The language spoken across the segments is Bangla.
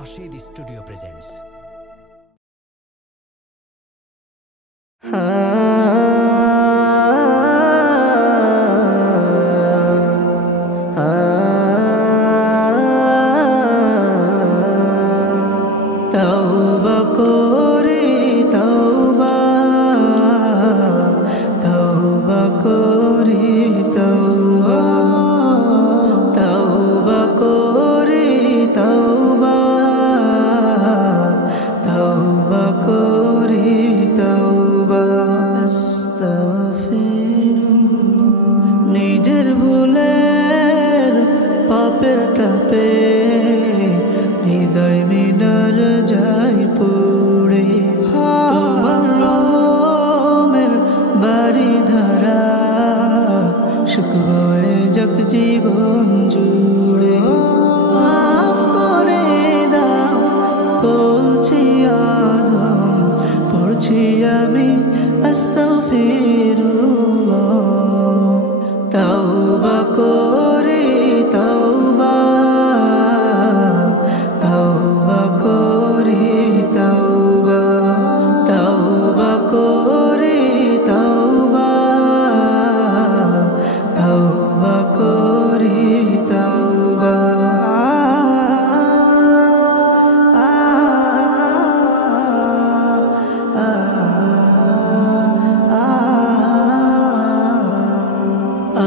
Nasheed Studio presents. तौबा करे तौबा तौबा करे तौबा तौबा करे तौबा तौबा करे तौबा আস্তাগফিরুল্লাহ নিজের ভুলের পাপের তাপে হৃদয় মিনার যায় পড়ে তোমার রহমের বাড়ি ধারা সুখ বয়ে যাক জীবন জুড়ে মাফ করে দাও বলছি আদম পড়ছি আমি আস্তাগফিরুল্লাহ তওবা করে তওবা তওবা করে তওবা তওবা করে তওবা তওবা করে তওবা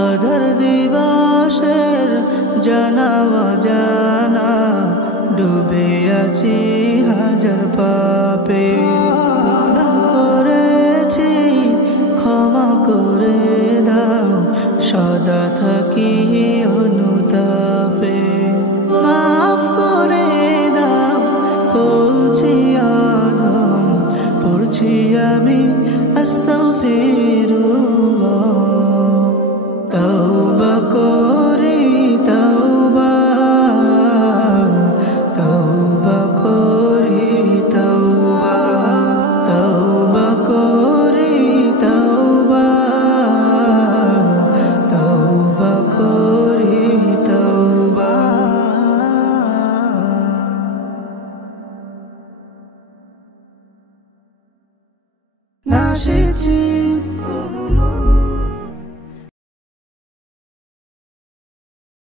আধার দিবসের জানা অজানা ডুবে আছি হাজার পাপে গুনাহ করেছি ক্ষমা করে দাও সদা থাকি অনুতাপে মাফ করে দাও বলছি আদম পড়ছি আমি আস্তাগফিরুল্লাহ তওবা করে তওবা তওবা করে তওবা তওবা করে তওবা তওবা করে তওবা নাশিদ